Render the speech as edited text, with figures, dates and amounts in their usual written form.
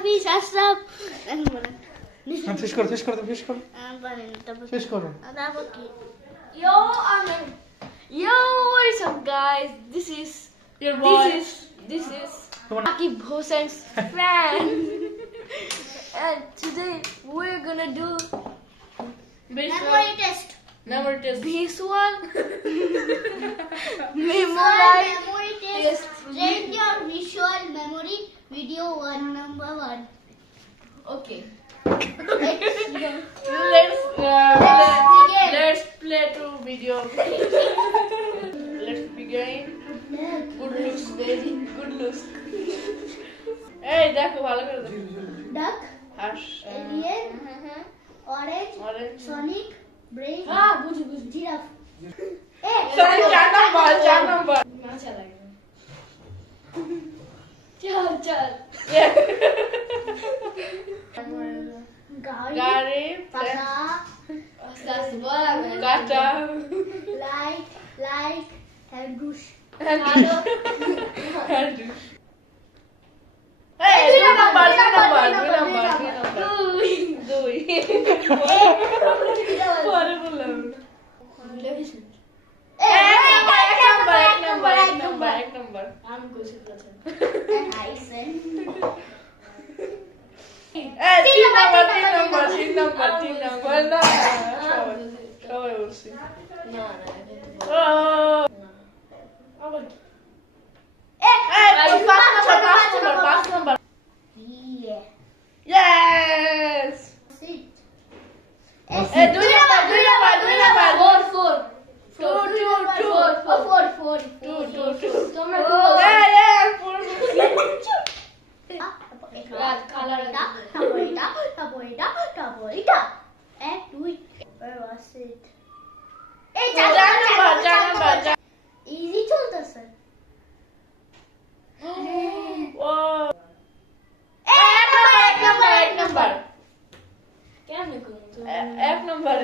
হাফিজ আশরাফ শেষ করো শেষ করো শেষ করো শেষ করো তারপর কি Yo, what's up, guys? This is Your boy. This is Akib Hossain's friend, and today we're gonna do Memory test. visual. Memory test. Rate your visual memory. Video 1, number 1. Okay. Begin. Let's play to video. Let's begin. Good looks, baby. Good looks. Hey, দেখো ভালো করে দেখো। Duck, Hash. alien, orange, Orange. Sonic, brain, বুঝি giraffe. Sorry, 4 number. আচ্ছা লাগে চল Yeah. Gari, Gari. pata, আস্তে বলা Kata. like, and bush. ভালো Hey, Two 2 number. দুই 2. পরে বললাম। এক number. আমি কইছি প্রথম And I said, Hey, 3 number. না, সবাই বলছি। না Oh. আবার Hey, 5 number. yeah. Yes. Sit. Hey, 2 number. Four Four. তোমরা Yeah. 4. Taborita. And where was it? চার number. Easy চলতেছে। Wow. এক number. কেমনে করুন এক number.